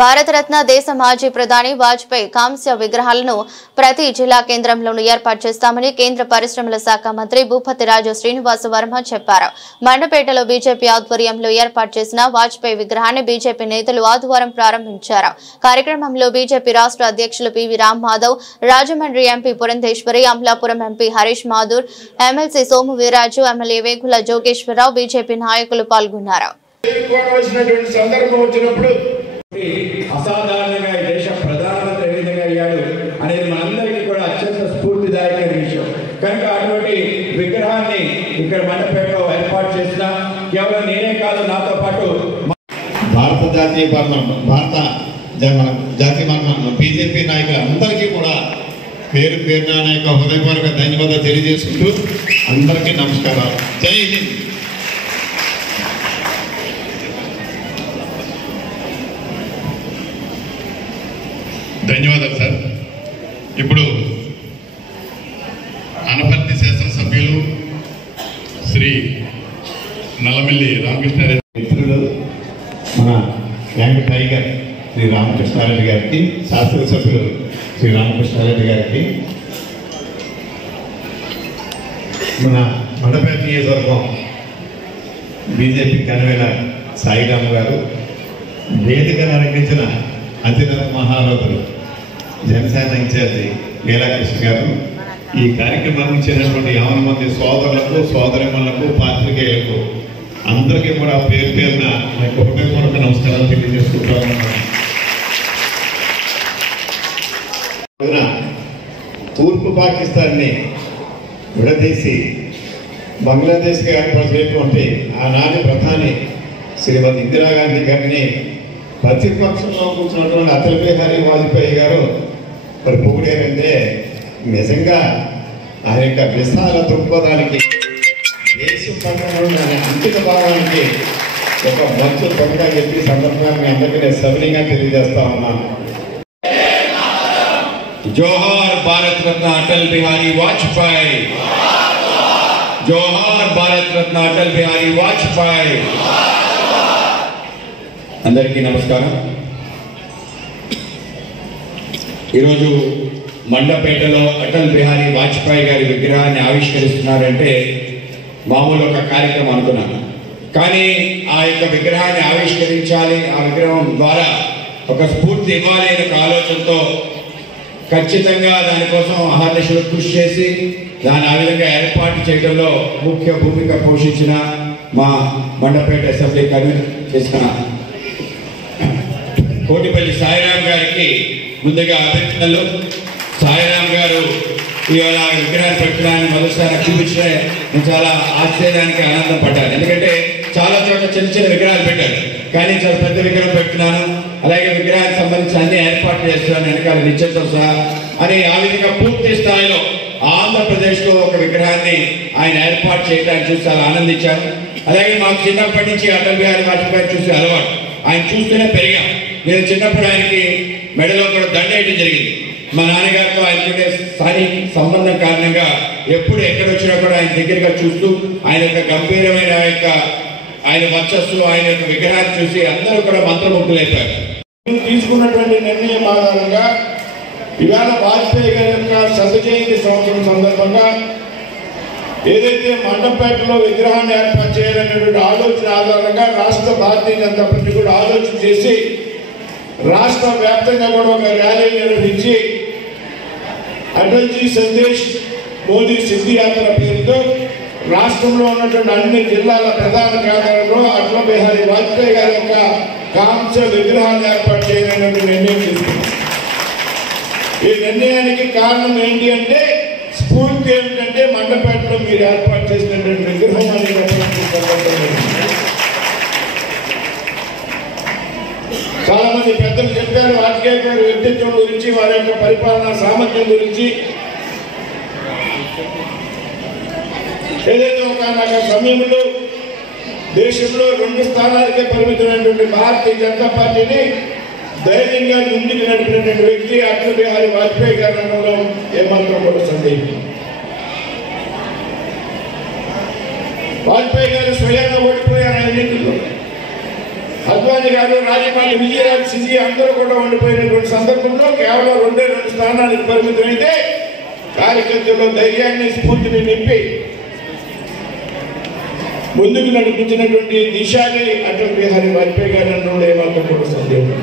భారతరత్న దేశ మాజీ ప్రధాని వాజ్పేయి కాంస్య విగ్రహాలను ప్రతి జిల్లా కేంద్రంలోనూ ఏర్పాటు చేస్తామని కేంద్ర పరిశ్రమల శాఖ మంత్రి భూపతి రాజు శ్రీనివాస వర్మ చెప్పారు. మండపేటలో బీజేపీ ఆధ్వర్యంలో ఏర్పాటు చేసిన వాజ్పేయి విగ్రహాన్ని బీజేపీ నేతలు ఆదివారం ప్రారంభించారు. కార్యక్రమంలో బీజేపీ రాష్ట్ర అధ్యక్షులు PV Ram Madhav, Rajahmundry MP Purandeswari, Amalapuram MP Harish Mathur, MLC Somu Veerraju, MLA Vegula Jogeswararao, BJP నాయకులు పాల్గొన్నారు. అసాధారణంగా ఈ దేశ ప్రధానమంత్రి ఏ విధంగా అయ్యాడు అనేది మనందరికీ కూడా అత్యంత స్ఫూర్తిదాయకమైన విషయం. కనుక అటువంటి విగ్రహాన్ని ఇక్కడ మండపేటలో ఏర్పాటు చేసిన కేవలం నేనే కాదు, నాతో పాటు భారత జాతీయ బీజేపీ నాయకులందరికీ కూడా పేరు పేరున అనేక హృదయపూర్వక ధన్యవాదాలు తెలియజేసుకుంటూ అందరికీ నమస్కారాలు. జై హింద్. ధన్యవాదాలు సార్. ఇప్పుడు అనపర్తి శాసనసభ్యులు శ్రీ నల్లమిల్లి రామకృష్ణారెడ్డి మిత్రులు మన యాంగ్ టైగర్ శ్రీ రామకృష్ణారెడ్డి గారికి, శాసనసభ్యులు శ్రీ రామకృష్ణారెడ్డి గారికి, మన మండపేట నియోజకవర్గం బీజేపీ కన్వీనర్ సాయిరామ్ గారు, వేదికను అలంకరించిన అతిరథ మహారథులు జనసేన ఇన్ఛార్జి లీలాకృష్ణ గారు, ఈ కార్యక్రమానికి చెందినటువంటి 50 మంది సోదరులకు, సోదరిమణులకు, పాత్రికేయులకు అందరికీ కూడా పేరు పేరున హృదయపూర్వక నమస్కారాలు తెలియజేసుకుంటాను. తూర్పు పాకిస్తాన్ని విడదీసి బంగ్లాదేశ్కి ఏర్పడినటువంటి ఆనాటి ప్రధాని శ్రీమతి ఇందిరాగాంధీ గారిని ప్రతిపక్షంలో కూర్చున్నటువంటి అటల్ బిహారీ వాజ్పేయి గారు మరి పొగిడారంటే నిజంగా ఆయన యొక్క విశాల దృక్పథానికి, దేశం పట్ల అంకిత భావానికి ఒక మంచి పనిగా చెప్పి సందర్భాన్ని అందరికీ నేను సవినయంగా తెలియజేస్తా ఉన్నాను. జోహార్ భారత్ రత్న అటల్ బిహారీ వాజ్పేయి, జోహార్ భారత్ రత్న అటల్ బిహారీ వాజ్పేయి. అందరికీ నమస్కారం. ఈరోజు మండపేటలో అటల్ బిహారీ వాజ్పేయి గారి విగ్రహాన్ని ఆవిష్కరిస్తున్నారంటే మామూలు ఒక కార్యక్రమం అనుకున్నాను. కానీ ఆ యొక్క విగ్రహాన్ని ఆవిష్కరించాలి, ఆ విగ్రహం ద్వారా ఒక స్ఫూర్తి ఇవ్వాలి అనే ఒక ఆలోచనతో ఖచ్చితంగా దానికోసం అహర్నిశలు కృషి చేసి దాన్ని ఆ విధంగా ఏర్పాటు చేయడంలో ముఖ్య భూమిక పోషించిన మా మండపేట అసెంబ్లీ కన్వీనర్ చేసిన కోటిపల్లి సాయిరామ్ గారికి ముందుగా అభినందనలు. సాయిరామ్ గారు ఇవాళ విగ్రహాన్ని పెట్టడానికి మొదటిసారి చూపించే నేను చాలా ఆశ్చర్యానికి ఆనందం పడ్డాను. ఎందుకంటే చాలా చోట్ల చిన్న చిన్న విగ్రహాలు పెట్టారు, కానీ చాలా పెద్ద విగ్రహం పెడుతున్నాను, అలాగే విగ్రహానికి సంబంధించి అన్ని ఏర్పాట్లు చేస్తున్నాను వెనకాల నిశ్చయంతో సహా అని ఆ విధంగా పూర్తి స్థాయిలో ఆంధ్రప్రదేశ్లో ఒక విగ్రహాన్ని ఆయన ఏర్పాటు చేయడానికి చూసి చాలా ఆనందించాను. అలాగే మాకు చిన్నప్పటి నుంచి అటల్ బిహారీ వాజ్పేయి చూసి అలవాటు, ఆయన చూస్తూనే పెరిగాం. నేను చిన్నప్పుడు ఆయనకి మెడలో కూడా దండ వేయడం జరిగింది. మా నాన్నగారితో ఆయనకుండే స్థానిక సంబంధం కారణంగా ఎప్పుడు ఎక్కడొచ్చినా కూడా ఆయన దగ్గరగా చూస్తూ ఆయన యొక్క గంభీరమైన ఆయన వర్చస్సు, ఆయన యొక్క విగ్రహాన్ని చూసి అందరూ కూడా మంత్రముగ్ధులైపోయారు. తీసుకున్నటువంటి నిర్ణయం ఆధారంగా ఇవాళ వాజ్పేయి గారి యొక్క 100వ జయంతి సంవత్సరం సందర్భంగా ఏదైతే మండపేటలో విగ్రహాన్ని ఏర్పాటు చేయాలనేటువంటి ఆలోచన ఆధారంగా రాష్ట్ర భారతీయ జనతా పార్టీ కూడా ఆలోచన చేసి రాష్ట్ర వ్యాప్తంగా కూడా ఒక ర్యాలీ నిర్వహించి అటల్జీ సందేశ్ మోదీ సిద్ధి యాత్ర పేరుతో రాష్ట్రంలో ఉన్నటువంటి అన్ని జిల్లాల ప్రధాన కేంద్రాల్లో అటల్ బిహారీ వాజ్పేయి గారి యొక్క కాంస్య విగ్రహాన్ని ఏర్పాటు చేయాలనే నిర్ణయం తీసుకున్నాం. ఈ నిర్ణయానికి కారణం ఏంటి అంటే, స్ఫూర్తి ఏమిటంటే మండపేటలో మీరు ఏర్పాటు చేసినటువంటి విగ్రహం చాలా మంది పెద్దలు చెప్పారు వాజ్పేయి గారి వ్యక్తిత్వం గురించి, వారి యొక్క పరిపాలనా సామర్థ్యం గురించి. ఏదైతే ఒక సమయంలో దేశంలో 2 స్థానాలకే పరిమితమైనటువంటి భారతీయ జనతా పార్టీని ధైర్యంగా ముందుకు నడిపినటువంటి వ్యక్తి అటల్ బిహారీ వాజ్పేయి గారి రంగంలో ఏమాత్రం కూడా సందేహం. వాజ్పేయి గారు స్వయంగా ఓడిపోయారు ఎన్నికల్లో. అద్వానీ గారు, రాజమౌళి, విజయరాజ్, సిజీ అందరూ కూడా ఉండిపోయినటువంటి సందర్భంలో కేవలం 2 స్థానాలకు పరిమితమైతే కార్యకర్తల్లో ధైర్యాన్ని, స్ఫూర్తిని నింపి ముందుకు నడిపించినటువంటి దిశాని అటల్ బిహారీ వాజ్పేయి గారు అన్నప్పుడు ఏమాత్రం కూడా సందేహం.